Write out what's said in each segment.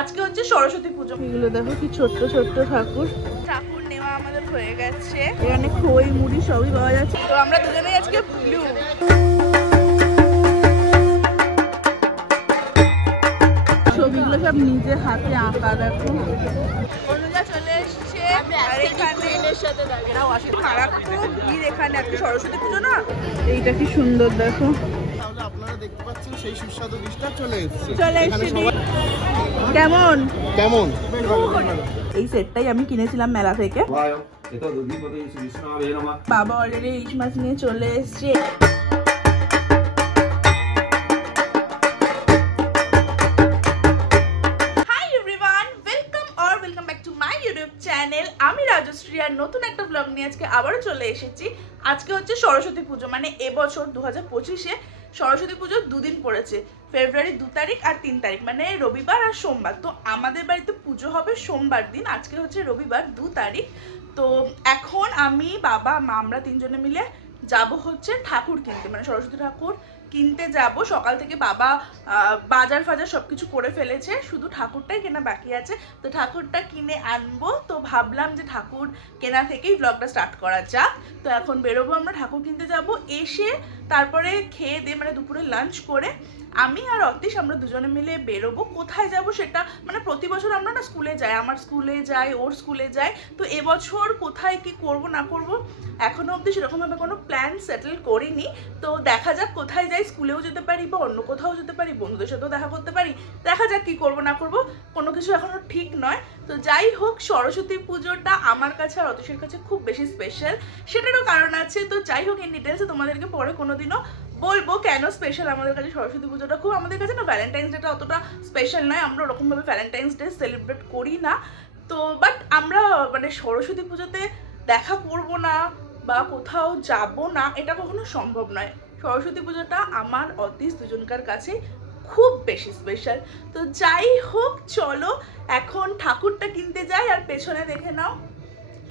আজকে হচ্ছে সরস্বতী পুজো। এগুলো দেখো কি ছোট্ট ছোট্ট ঠাকুর। ঠাকুর নেওয়া আমাদের হয়ে গেছে। এখানে খই মুড়ি সবই পাওয়া যাচ্ছে। তো আমরা দুজনেই আজকে ব্লু। ছবিগুলো সব নিজের হাতে আঁকা। দেখো অনুজা চলে এসছে আর এখানে মারাত্মক ভিড় এখানে। আজকে সরস্বতী পুজো না, এইটা কি সুন্দর দেখো। আপনারা দেখতে পাচ্ছেন সেই সুস্বাদু ডিশটা চলে এসেছে। কেমন কেমন এই সেটটাই আমি কিনেছিলাম মেলা থেকে। বাবা অলরেডি ইলিশ মাছ নিয়ে চলে এসছে। আমি রাজশ্রী আর নতুন একটা ব্লগ নিয়ে আজকে আবারও চলে এসেছি। আজকে হচ্ছে সরস্বতী পুজো, মানে এবছর 2025-এ সরস্বতী পুজো দুদিন পড়েছে, ফেব্রুয়ারি 2 তারিখ আর 3 তারিখ, মানে রবিবার আর সোমবার। তো আমাদের বাড়িতে পুজো হবে সোমবার দিন, আজকে হচ্ছে রবিবার 2 তারিখ। তো এখন আমি বাবা মা আমরা তিনজনে মিলে যাব হচ্ছে ঠাকুর কিনতে, মানে সরস্বতী ঠাকুর কিনতে যাব। সকাল থেকে বাবা বাজার ফাজার সবকিছু করে ফেলেছে, শুধু ঠাকুরটাই কেনা বাকি আছে। তো ঠাকুরটা কিনে আনবো। তো ভাবলাম যে ঠাকুর কেনা থেকেই ব্লগটা স্টার্ট করা যাক। তো এখন বেরোবো আমরা ঠাকুর কিনতে যাব। এসে তারপরে খেয়ে দিয়ে মানে দুপুরে লাঞ্চ করে আমি আর অতীশ আমরা দুজনে মিলে বেরোবো। কোথায় যাব সেটা মানে প্রতি বছর আমরা না স্কুলে যাই, আমার স্কুলে যাই, ওর স্কুলে যাই। তো এবছর কোথায় কি করব না করব এখনো অবধি সেরকমভাবে কোনো প্ল্যান সেটেল করিনি। তো দেখা যাক কোথায় যাই, স্কুলেও যেতে পারি বা অন্য কোথাও যেতে পারি, বন্ধুদের সাথেও দেখা করতে পারি। দেখা যাক কি করব না করব, কোনো কিছু এখনো ঠিক নয়। তো যাই হোক, সরস্বতী পুজোটা আমার কাছে আর অতীশের কাছে খুব বেশি স্পেশাল, সেটারও কারণ আছে। তো যাই হোক, এই ডিটেলসে তোমাদেরকে পরে কোনোদিনও বলবো কেন স্পেশাল আমাদের কাছে সরস্বতী পুজোটা। খুব আমাদের কাছে না ভ্যালেন্টাইন্স ডেটা অতটা স্পেশাল নয়, আমরা ওরকমভাবে ভ্যালেন্টাইন্স ডে সেলিব্রেট করি না। তো বাট আমরা মানে সরস্বতী পুজোতে দেখা করবো না বা কোথাও যাব না এটা কখনো সম্ভব নয়। সরস্বতী পুজোটা আমার অতীশ দুজনকার কাছে খুব বেশি স্পেশাল। তো যাই হোক, চলো এখন ঠাকুরটা কিনতে যাই। আর পেছনে দেখে নাও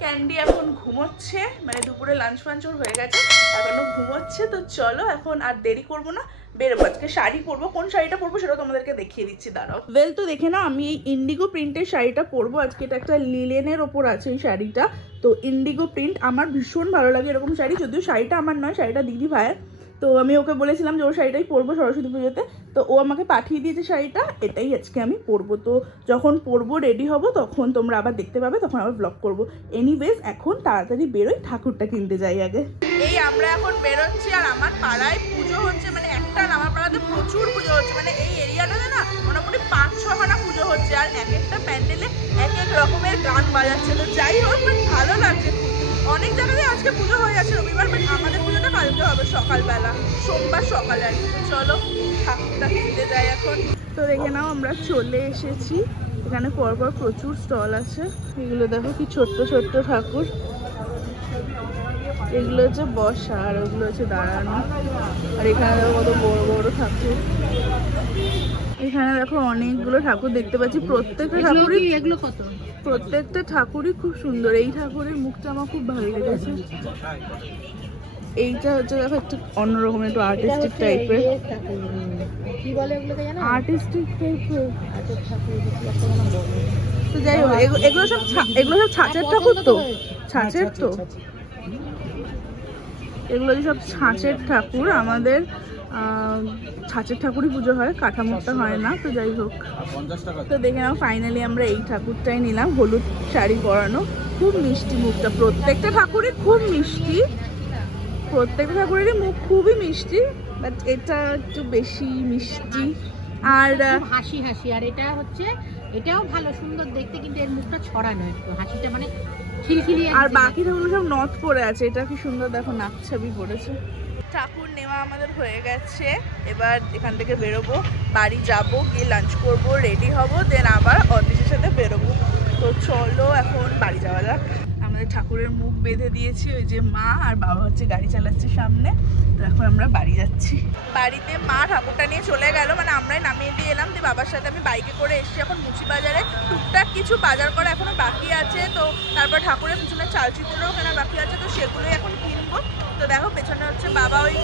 ক্যান্ডি এখন ঘুমোচ্ছে, মানে দুপুরে লাঞ্চ ফাঞ্চ হয়ে গেছে, এখনো ঘুমোচ্ছে। তো চলো এখন আর দেরি করবো না, বেরোবো। আজকে শাড়ি পরবো, কোন শাড়িটা পরবো সেটা তোমাদেরকে দেখিয়ে দিচ্ছি, দাঁড়াও। ওয়েল, তো দেখে না আমি এই ইন্ডিগো প্রিন্টের শাড়িটা পরবো আজকে। এটা একটা লিলেনের ওপর আছে এই শাড়িটা। তো ইন্ডিগো প্রিন্ট আমার ভীষণ ভালো লাগে এরকম শাড়ি, যদিও শাড়িটা আমার নয়, শাড়িটা দিদি ভাইয়ের। তো আমি ওকে বলেছিলাম যে ওর শাড়িটাই পরবো সরস্বতী পুজোতে। তো ও আমাকে পাঠিয়ে দিয়েছে শাড়িটা, এটাই আজকে আমি পরবো। তো যখন পরবো রেডি হব তখন তোমরা আবার দেখতে পাবে, তখন আবার ব্লগ করবো। এনিওয়েজ এখন তাড়াতাড়ি বেরোই, ঠাকুরটা কিনতে যাই আগে। এই আমরা এখন বেরোচ্ছি আর আমার পাড়ায় পুজো হচ্ছে, মানে একটা আমার পাড়াতে প্রচুর পুজো হচ্ছে, মানে এই এরিয়াটাতে না মোটামুটি 5-6খানা পুজো হচ্ছে। আর এক একটা প্যান্ডেলে এক এক রকমের গান বাজাচ্ছে। তো যাই হোক, ভালো লাগছে। অনেক জায়গায় আজকে পুজো হয়ে যাচ্ছে রবিবার, বাট আমাদের পুজোটা কালকে হবে সকালবেলা, সোমবার সকালে আর কি। চলো ঠাকুরটা কিনতে যাই এখন। তো দেখে নাও আমরা চলে এসেছি, এখানে পরপর প্রচুর স্টল আছে। এগুলো দেখো কি ছোট্ট ছোট্ট ঠাকুর, এগুলো হচ্ছে বসা আর ওগুলো হচ্ছে দাঁড়ানো। আর এখানে দেখো কত বড় বড় ঠাকুর। এখানে দেখো অনেকগুলো ঠাকুর দেখতে পাচ্ছি, প্রত্যেকটা ঠাকুরই এগুলো কত, প্রত্যেকটা ঠাকুরই খুব সুন্দর। এই ঠাকুরের মুখটা আমার খুব ভালো লেগেছে। এইটা হচ্ছে দেখো একটু অন্যরকম, একটু আর্টিস্টিক টাইপের, কি বলে এগুলোকে জানো, আর্টিস্টিক টাইপের। তো যাই হোক, এগুলো সব ছাঁচের ঠাকুর। তো ছাঁচের, তো এগুলো সব ছাঁচের ঠাকুর। আমাদের ছাঁচের ঠাকুরই পুজো হয়, কাঠামোটা হয় না। তো যাই হোক, তো দেখে নাও ফাইনালি আমরা এই ঠাকুরটাই নিলাম, হলুদ শাড়ি পরানো, খুব মিষ্টি মুখটা। প্রত্যেকটা ঠাকুরই খুব মিষ্টি, প্রত্যেকটা ঠাকুরেরই মুখ খুবই মিষ্টি, বাট এটা একটু বেশি মিষ্টি আর হাসি হাসি। আর এটা হচ্ছে এটাও ভালো সুন্দর দেখতে, কিন্তু এর মুখটা ছড়ানো, একটু হাসিটা মানে খিলখিলি। আর বাকি ঠাকুর সব নথ পরে আছে, এটা কি সুন্দর দেখো, নাক ছাবি পড়েছে। ঠাকুর নেওয়া আমাদের হয়ে গেছে, এবার এখান থেকে বেরোবো, বাড়ি যাব, গিয়ে লাঞ্চ করব, রেডি হব, দেন আবার অতীশের সাথে বেরোবো। তো চলো এখন বাড়ি যাওয়া যাক। আমাদের ঠাকুরের মুখ বেঁধে দিয়েছি, ওই যে মা আর বাবা হচ্ছে গাড়ি চালাচ্ছে সামনে। তো এখন আমরা বাড়ি যাচ্ছি। বাড়িতে মা ঠাকুরটা নিয়ে চলে গেল, মানে আমরাই নামিয়ে দিয়ে এলাম। দিয়ে বাবার সাথে আমি বাইকে করে এসেছি এখন মুচি বাজারে। টুকটাক কিছু বাজার করা এখনো বাকি আছে। তো তারপর ঠাকুরের পিছনে চালচিত্রও কেনা বাকি আছে, তো সেগুলোই এখন কিনবো। তো দেখো পেছনে হচ্ছে বাবা ওই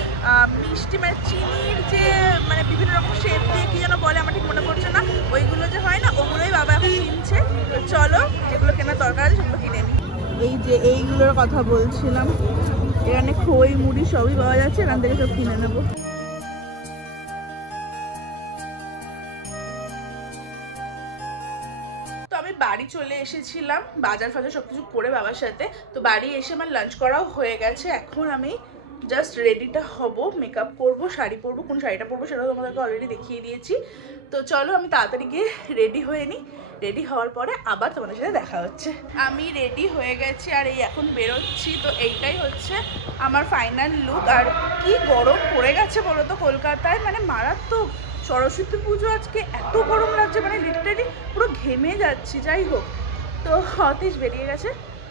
মিষ্টি মানে চিনির যে মানে বিভিন্ন রকম শেপ দিয়ে কি যেন বলে, আমার ঠিক মনে পড়ছে না, ওইগুলো যে হয় না, ওগুলোই এই যে এইগুলোর কথা বলছিলাম, এখানে খই মুড়ি সবই পাওয়া যাচ্ছে, এখান থেকে সব কিনে নেবো। তো আমি বাড়ি চলে এসেছিলাম বাজার ফাজার সবকিছু করে বাবার সাথে। তো বাড়ি এসে আমার লাঞ্চ করাও হয়ে গেছে। এখন আমি জাস্ট রেডিটা হব, মেকআপ করবো, শাড়ি পরবো। কোন শাড়িটা পরবো সেটাও তোমাদেরকে অলরেডি দেখিয়ে দিয়েছি। তো চলো আমি তাড়াতাড়ি গিয়ে রেডি হয়ে নিই। রেডি হওয়ার পরে আবার তোমাদের সাথে দেখা হচ্ছে। আমি রেডি হয়ে গেছি আর এই এখন বেরোচ্ছি। তো এইটাই হচ্ছে আমার ফাইনাল লুক। আর কি গরম পড়ে গেছে বলো তো কলকাতায়, মানে মারাত্মক। সরস্বতী পুজো আজকে এত গরম লাগছে, মানে লিটারালি পুরো ঘেমে যাচ্ছি। যাই হোক, তো অতীশ বেরিয়ে গেছে,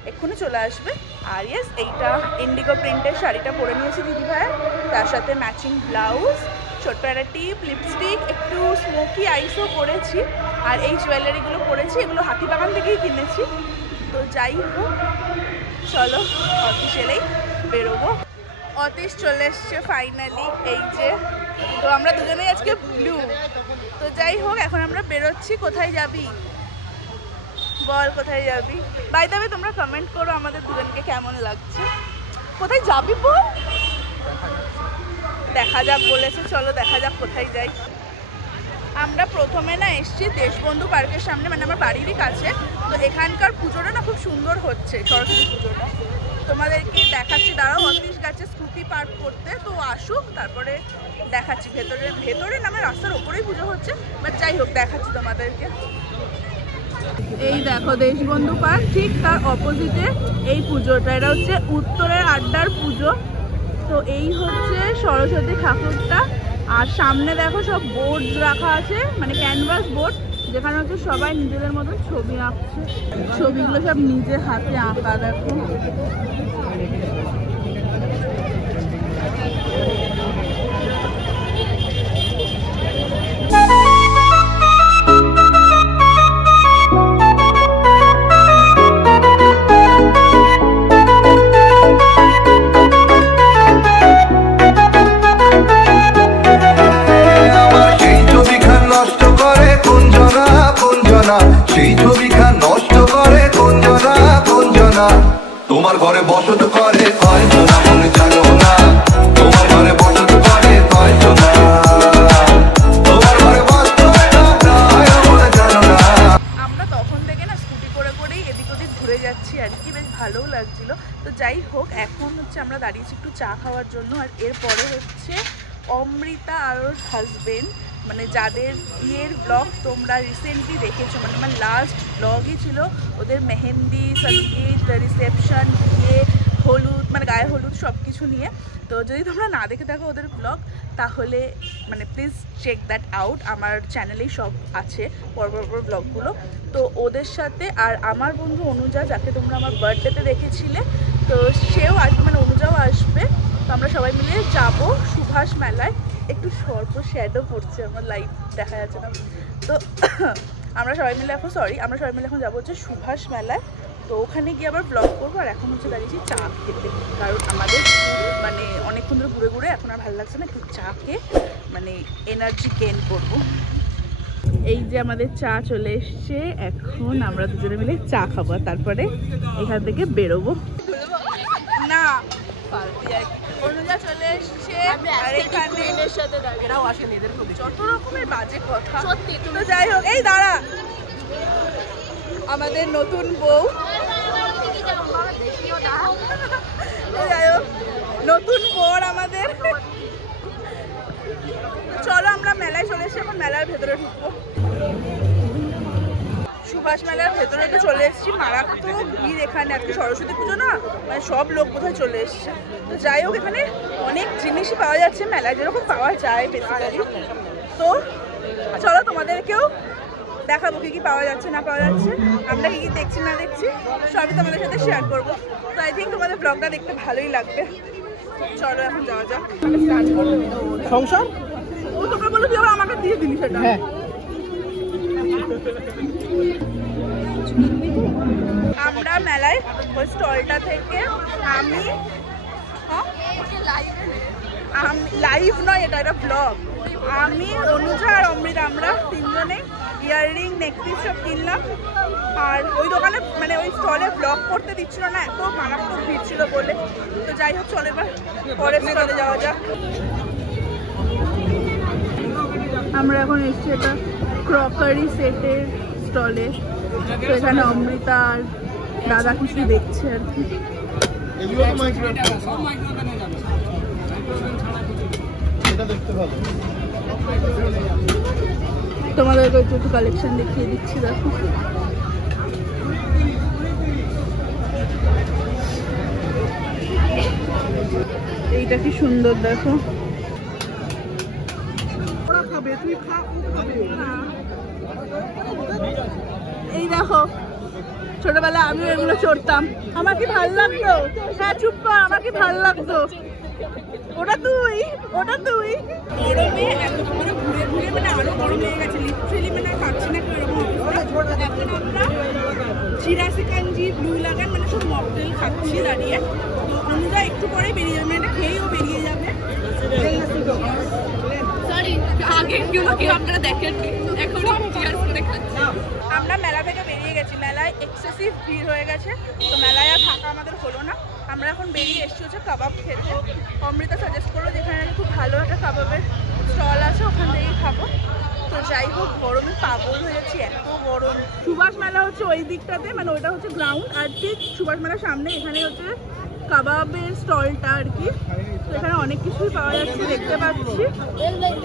এক্ষুনি চলে আসবে। আর ইয়েস, এইটা ইন্ডিগো প্রিন্টের শাড়িটা পরে নিয়েছি দিদি ভাইয়ের, তার সাথে ম্যাচিং ব্লাউজ, ছোট্ট একটা টিপ, লিপস্টিক, একটু স্মোকি আইসও পরেছি। আর এই জুয়েলারিগুলো পরেছি, এগুলো হাতিবাগান থেকেই কিনেছি। তো যাই হোক, চলো অতীশ এলেই বেরোবো। অতীশ চলে এসছে ফাইনালি, এই যে। তো আমরা দুজনেই আজকে ব্লু। তো যাই হোক, এখন আমরা বেরোচ্ছি। কোথায় যাবি বল, কোথায় যাবি? বাই দ্য ওয়ে তোমরা কমেন্ট করো আমাদের দুজনকে কেমন লাগছে। কোথায় যাবি বল? দেখা যাক বলেছে, চলো দেখা যাক কোথায় যাই। আমরা প্রথমে না এসছি দেশবন্ধু পার্কের সামনে, মানে আমার বাড়িরই কাছে। তো এখানকার পুজোটা না খুব সুন্দর হচ্ছে, সরস্বতী পুজোটা। তোমাদেরকে দেখাচ্ছি, দাঁড়াও। অতীশ গেছে স্কুটি পার্ক করতে, তো আসুক তারপরে দেখাচ্ছি। ভেতরে নামে রাস্তার ওপরেই পুজো হচ্ছে, বাট যাই হোক দেখাচ্ছি তোমাদেরকে। এই দেখো দেশবন্ধু পার্ক, ঠিক তার অপোজিটে এই পুজোটা। এটা হচ্ছে উত্তরের আড্ডার পুজো। তো এই হচ্ছে সরস্বতী ঠাকুরটা। আর সামনে দেখো সব বোর্ড রাখা আছে, মানে ক্যানভাস বোর্ড, যেখানে হচ্ছে সবাই নিজেদের মতন ছবি আঁকছে। ছবিগুলো সব নিজে হাতে আঁকা, দেখো। সেই ছবিখান নষ্ট করে কুঞ্জনা কুঞ্জনা, তোমার ঘরে বসত করে কয়জনা, মনে জানো না তোমার ঘরে বসত করে কয়জনা, তোমার ঘরে বসত মনে জানো না। আমরা তখন থেকে না স্কুটি করে করেই এদিক ওদিক ঘুরে যাচ্ছি আর কি, বেশ ভালোও লাগছিল। তো যাই হোক, এখন হচ্ছে আমরা দাঁড়িয়েছি একটু চা খাওয়ার জন্য। আর এরপরে হচ্ছে অমৃতা আর ওর হাজবেন্ড, মানে যাদের বিয়ের ব্লগ তোমরা রিসেন্টলি দেখেছো, মানে আমার লাস্ট ব্লগই ছিল ওদের মেহেন্দি, সঙ্গীত, রিসেপশন, বিয়ে, হলুদ, মানে গায়ে হলুদ সব কিছু নিয়ে। তো যদি তোমরা না দেখে থাকো ওদের ব্লগ, তাহলে মানে প্লিজ চেক দ্যাট আউট। আমার চ্যানেলেই সব আছে পরপর ব্লগগুলো। তো ওদের সাথে আর আমার বন্ধু অনুজা, যাকে তোমরা আমার বার্থডেতে দেখেছিলে, তো সেও আসবে, মানে অনুজাও আসবে। তো আমরা সবাই মিলে যাব সুভাষ মেলায়। একটু স্বল্প শ্যাডো পড়ছে, আমার লাইট দেখা যাচ্ছে না। তো আমরা সবাই মিলে এখন যাবো হচ্ছে সুভাষ মেলায়। তো ওখানে গিয়ে আবার ব্লগ করবো। আর এখন হচ্ছে দাঁড়িয়েছি চা খেতে, কারণ আমাদের মানে অনেকক্ষণ ধরে ঘুরে ঘুরে এখন আর ভালো লাগছে না, একটু চা খেয়ে মানে এনার্জি গেইন করবো। এই যে আমাদের চা চলে এসছে, এখন আমরা দুজনে মিলে চা খাবো, তারপরে এখান থেকে বেরোবো। না অনুজা চলে এসছে, আর এখানে এরাও আসেনি, এদের যত রকমের বাজে কথা। তো যাই হোক, এই দাঁড়া, আমাদের নতুন বউ, যাই হোক নতুন বর আমাদের। চলো আমরা মেলায় চলে এসেছি, এখন মেলার ভেতরে ঢুকবো। সুভাষ মেলার ভেতরে তো চলে এসেছি, মারাত্মক ভিড় এখানে। আজকে সরস্বতী পুজো না, মানে সব লোক বোধহয় চলে এসছে। তো যাই হোক, এখানে অনেক জিনিসই পাওয়া যাচ্ছে মেলায়, যেরকম পাওয়া যায় বেসিক্যালি। তো চলো তোমাদেরকেও দেখাবো কি কি পাওয়া যাচ্ছে না পাওয়া যাচ্ছে, আমরা কি কি দেখছি না দেখছি, সবই তোমাদের সাথে শেয়ার করবো। তো আই থিঙ্ক তোমাদের ব্লগটা দেখতে ভালোই লাগবে। চলো এখন যাওয়া যাক। সংসার ও তোমরা বলো কি আবার আমাকে দিয়ে দিলি সেটা। আমরা মেলায় ওই স্টলটা থেকে আমি লাইভ নয়, এটা একটা ব্লগ, আমি অনুজা আর অমৃতা আমরা তিনজনে ইয়াররিং নেকপিস সব কিনলাম। আর ওই দোকানে মানে ওই স্টলে ব্লগ করতে দিচ্ছিল না, এত মারাত্মক ভিড় ছিল বলে। তো যাই হোক চলে এবার পরের স্টলে যাওয়া যাক। আমরা এখন এসছি এটা ক্রকারি সেটের স্টলে। তো এখানে অমৃতা আর দাদা কিছু দেখছে আর কি। এগুলো তো মাইক্রোওয়েভ, এটা দেখতে ভালো। তোমাদেরকে একটু কালেকশন দেখিয়ে দিচ্ছি, দেখো। এইটা কি সুন্দর, দেখো। এই দেখো, ছোটবেলায় আমিও এগুলো চড়তাম, আমার কি ভালো লাগতো। হ্যাঁ চুপ কর, আমার কি ভালো লাগতো। ওটা তুই, ওটা তুই। গরমে এত করে ঘুরে ঘুরে মানে আরো গরম হয়ে গেছে, লিটারালি মানে পাচ্ছি না এরকম অবস্থা। এখন আমরা জিরা সিকাঞ্জি, ব্লু লাগান মানে সব মকটেল খাচ্ছি দাঁড়িয়ে। তো অনুজা একটু পরে বেরিয়ে যাবে, মানে খেয়েও বেরিয়ে যাবে। সরি, আগে কেউ আপনারা দেখেননি, এখন চিয়ার্স করে খাচ্ছি। আমরা মেলা থেকে বেরিয়ে গেছি, মেলায় এক্সেসিভ ভিড় হয়ে গেছে, তো মেলায় আর থাকা আমাদের হলো না। আমরা এখন বেরিয়ে এসেছি হচ্ছে কাবাব খেতে। অমৃতা সাজেস্ট করলো যেখানে খুব ভালো একটা কাবাবের স্টল আছে, ওখান থেকেই খাবো। তো যাই হোক, গরমে পাগল হয়ে যাচ্ছি, এত গরম। সুভাষ মেলা হচ্ছে ওই দিকটাতে, মানে ওইটা হচ্ছে গ্রাউন্ড, আর ঠিক সুভাষ মেলার সামনে এখানে হচ্ছে কাবাবের স্টলটা আর কি। তো এখানে অনেক কিছুই পাওয়া যাচ্ছে, দেখতে পাচ্ছি।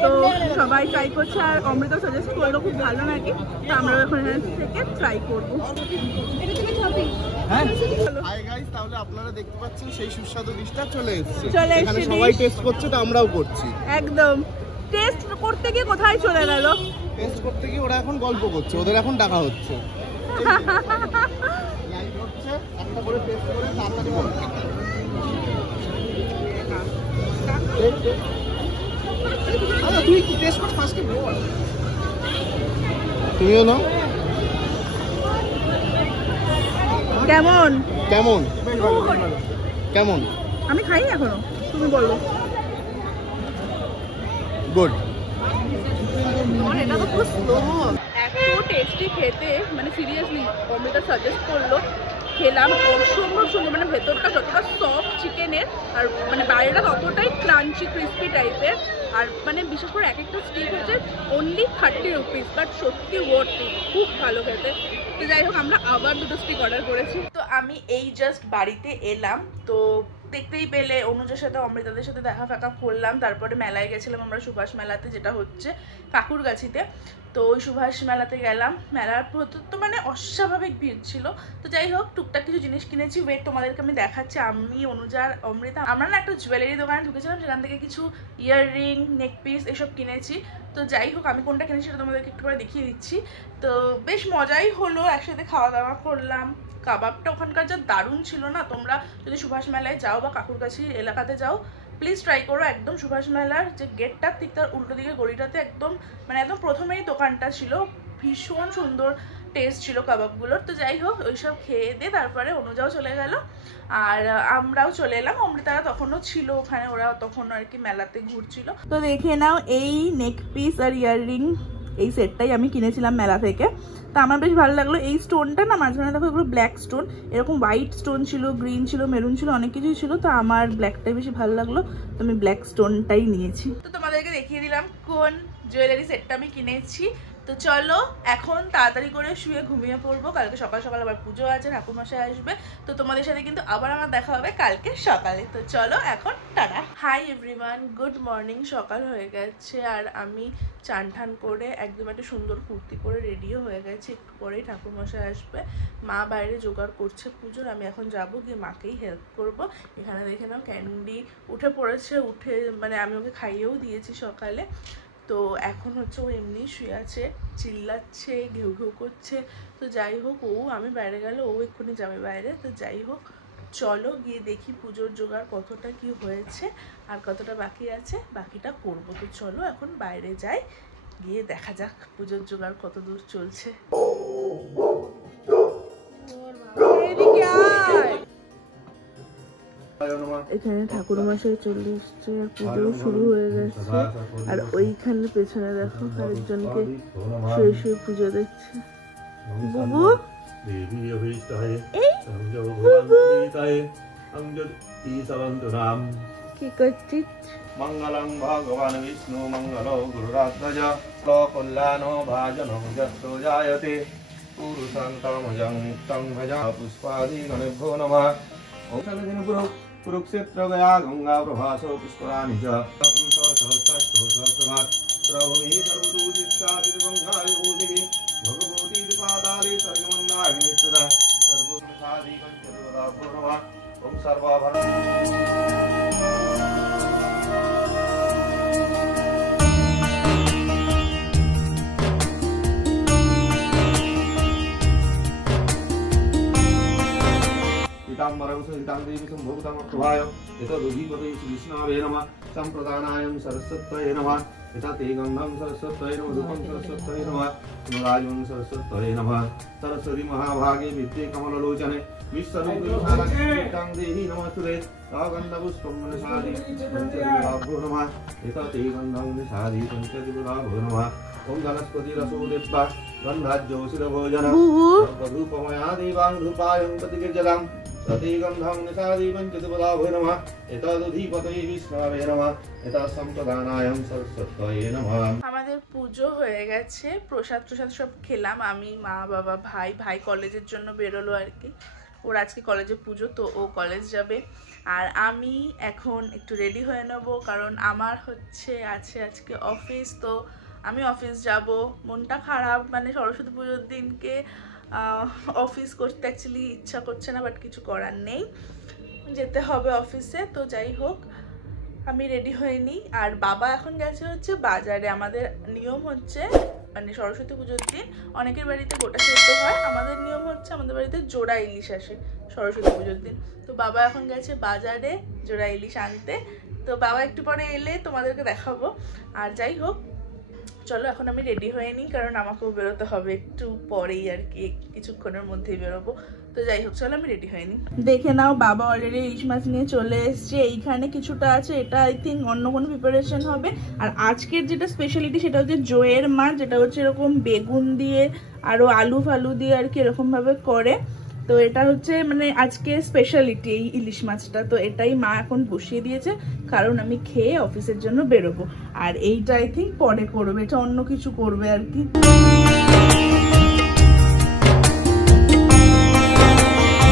তো সবাই ট্রাই করছে, আর অমৃতা সাজেস্ট করলো খুব ভালো নাকি। তো আমরা এখন এখান থেকে ট্রাই করবো। হাই গাইস, তাহলে আপনারা দেখতে পাচ্ছেন সেই সুস্বাদু ডিশটা চলে এসেছে। চলে এখানে এসেছে সবাই dish। টেস্ট করছে, তো আমরাও করছি। একদম টেস্ট করতে গিয়ে কোথায় চলে গেল। টেস্ট করতে গিয়ে ওরা এখন গল্প করছে, ওদের এখন ডাকা হচ্ছে। লাইভ হচ্ছে, একটা করে টেস্ট করে তাড়াতাড়ি বলছে। আচ্ছা তুই কি টেস্ট কর ফার্স্টে বল। তুমিও না? কেমন কেমন কেমন? আমি খাইনি এখনো, তুমি বলো। গুড। এটা তো খুব স্লো, এত টেস্টি খেতে, মানে সিরিয়াসলি অমৃতা সাজেস্ট করলো, খেলাম, অসম্ভব সুন্দর। মানে ভেতরটা যতটা সফট চিকেনের, আর মানে বাইরেটা ততটাই ক্রাঞ্চি ক্রিস্পি টাইপের। আর মানে বিশেষ করে এক একটা স্টিক হচ্ছে অনলি 30 রুপিস, বাট সত্যি ওয়ার্থি, খুব ভালো খেতে। তো যাই হোক, আমরা আবার দুটো স্টিক অর্ডার করেছি। তো আমি এই জাস্ট বাড়িতে এলাম, তো দেখতেই পেলে অনুজের সাথে অমৃতাদের সাথে দেখা ফাঁকা করলাম। তারপরে মেলায় গেছিলাম আমরা, সুভাষ মেলাতে, যেটা হচ্ছে কাকুরগাছিতে। তো ওই সুভাষ মেলাতে গেলাম, মেলার তো মানে অস্বাভাবিক ভিড় ছিল। তো যাই হোক, টুকটাক কিছু জিনিস কিনেছি, ওয়েট তোমাদেরকে আমি দেখাচ্ছি। আমি, অনুজার, অমৃতা আমরা না একটা জুয়েলারি দোকানে ঢুকেছিলাম, সেখান থেকে কিছু ইয়াররিং, নেকপিস এসব কিনেছি। তো যাই হোক, আমি কোনটা কিনেছি সেটা তোমাদেরকে একটু পরে দেখিয়ে দিচ্ছি। তো বেশ মজাই হলো, একসাথে খাওয়া দাওয়া করলাম। কাবাবটা ওখানকার যা দারুণ ছিল না, তোমরা যদি সুভাষ মেলায় যাও বা কাকুরগাছি এলাকাতে যাও, প্লিজ ট্রাই করো। একদম সুভাষ মেলার যে গেটটা, ঠিক তার উল্টো দিকে গলিটাতে একদম মানে একদম প্রথমেই দোকানটা ছিল। ভীষণ সুন্দর টেস্ট ছিল কাবাবগুলোর। তো যাই হোক, ওইসব খেয়ে দিয়ে তারপরে অনুজাও চলে গেল, আর আমরাও চলে এলাম। অমৃতারা তখনও ছিল ওখানে, ওরা তখন আর কি মেলাতে ঘুরছিল। তো দেখে নাও, এই নেক পিস আর ইয়াররিং এই সেটটাই আমি কিনেছিলাম মেলা থেকে। তো আমার বেশ ভালো লাগলো। এই স্টোনটা না মাঝখানে দেখো, এগুলো ব্ল্যাক স্টোন, এরকম হোয়াইট স্টোন ছিল, গ্রিন ছিল, মেরুন ছিল, অনেক কিছুই ছিল। তো আমার ব্ল্যাকটাই বেশি ভালো লাগলো, তো আমি ব্ল্যাক স্টোনটাই নিয়েছি। তো তোমাদেরকে দেখিয়ে দিলাম কোন জুয়েলারি সেটটা আমি কিনেছি। তো চলো এখন তাড়াতাড়ি করে শুয়ে ঘুমিয়ে পড়বো, কালকে সকাল সকাল আবার পুজো আছে, ঠাকুরমশাই আসবে। তো তোমাদের সাথে কিন্তু আবার আমার দেখা হবে কালকে সকালে। তো চলো এখন tata. Hi everyone, good morning. সকাল হয়ে গেছে, আর আমি চান ঠান করে একদম একটা সুন্দর কুর্তি পরে রেডিও হয়ে গেছে। একটু পরেই ঠাকুরমশাই আসবে, মা বাইরে জোগাড় করছে পুজোর, আমি এখন যাবো, গিয়ে মাকেই হেল্প করব। এখানে দেখে নাও ক্যান্ডি উঠে পড়েছে, উঠে মানে আমি ওকে খাইয়েও দিয়েছি সকালে। তো এখন হচ্ছে ও এমনি শুয়ে আছে, চিল্লাচ্ছে, ঘেউ ঘেউ করছে। তো যাই হোক, আমি বাইরে গেলে ও এক্ষুনি যাবে বাইরে। তো যাই হোক, চলো গিয়ে দেখি পুজোর জোগাড় কতটা কি হয়েছে আর কতটা বাকি আছে, বাকিটা করবো। তো চলো এখন বাইরে যাই, গিয়ে দেখা যাক পুজোর জোগাড় কত দূর চলছে। এখানে ঠাকুর মশাই চলে এসছে আর পুজো শুরু হয়ে গেছে। আর ওইখানে পেছনে দেখো আরেকজনকে শুয়ে শুয়ে পুজো দেখছে। বুবু কি করছিস? মঙ্গলং ভগবান বিষ্ণু মঙ্গল গুরুরাত্মজ কল্যাণো ভাজনো যস্তো জায়তে পুরুষান্তমজং নিত্যং ভজা পুষ্পাদি গণেভ্যো নমঃ। ওম শান্তিন কুরুক্ষেত্র গয়া গঙ্গা প্রভাসো পুষ্করাণি চ প্রভুমি সর্বদূতিষ্টাচিত গঙ্গায় ভূদেবী ভগবতী পাদালে সর্গমন্দাগ্নিস্তদা সর্বসংসারি পঞ্চদেবতাভ্যো নমঃ। ওম সর্বাভরণ संप्रदानायं सरस्वत्यै नमः। यथा ते गन्धं सरस्वत्यै नमः धूपं सरस्वत्यै नमः पुनराजं सरस्वत्यै नमः। सरस्वती महाभागे विद्ये कमललोचने विश्वरूपिणं देहि नमस्तुते गन्धपुष्पं निषादि पञ्चदिवलाभो नमः। यथा ते गन्धं निषादि पञ्चदिवलाभो नमः। ओम गणस्पति रसो देवा गन्धाज्योतिरभोजनं धूपमया देवां धूपायं प्रतिगजलं सती गंधं निषादि पञ्चदिवलाभो नमः। एतदधिपतये विष्णवे नमः। एतत् सम्प्रदानायं सरस्वत्यै नमः। আমাদের পুজো হয়ে গেছে, প্রসাদ সব খেলাম আমি, মা, বাবা, ভাই কলেজের জন্য বেরোলো আর কি। ওর আজকে কলেজে পুজো, তো ও কলেজ যাবে। আর আমি এখন একটু রেডি হয়ে নেব, কারণ আমার আছে আজকে অফিস, তো আমি অফিস যাব। মনটা খারাপ, মানে সরস্বতী পুজোর দিনকে অফিস করতে অ্যাকচুয়ালি ইচ্ছা করছে না, বাট কিছু করার নেই, যেতে হবে অফিসে। তো যাই হোক, আমি রেডি হয়ে নিই। আর বাবা এখন গেছে হচ্ছে বাজারে। আমাদের নিয়ম হচ্ছে, মানে সরস্বতী পুজোর দিন অনেকের বাড়িতে গোটা সেদ্ধ হয়, আমাদের নিয়ম হচ্ছে আমাদের বাড়িতে জোড়া ইলিশ আসে সরস্বতী পুজোর দিন। তো বাবা এখন গেছে বাজারে জোড়া ইলিশ আনতে। তো বাবা একটু পরে এলে তোমাদেরকে দেখাবো। আর যাই হোক, চলো এখন আমি রেডি হয়ে নিই, কারণ আমাকেও বেরোতে হবে একটু পরেই আর কি, কিছুক্ষণের মধ্যেই বেরোবো। তো যাই হোক, চলো আমি রেডি হয়ে নিই। দেখে নাও, বাবা অলরেডি ইলিশ মাছ নিয়ে চলে এসছে। এইখানে কিছুটা আছে, এটা আই থিঙ্ক অন্য কোনো প্রিপারেশন হবে। আর আজকের যেটা স্পেশালিটি সেটা হচ্ছে জোয়ের মাছ, যেটা হচ্ছে এরকম বেগুন দিয়ে আরও আলু ফালু দিয়ে আর কি এরকমভাবে করে। তো এটা হচ্ছে মানে আজকে স্পেশালিটি এই ইলিশ মাছটা। তো এটাই মা এখন বসিয়ে দিয়েছে, কারণ আমি খেয়ে অফিসের জন্য বেরোবো। আর এইটা আই থিঙ্ক পরে করবে, এটা অন্য কিছু করবে আর কি।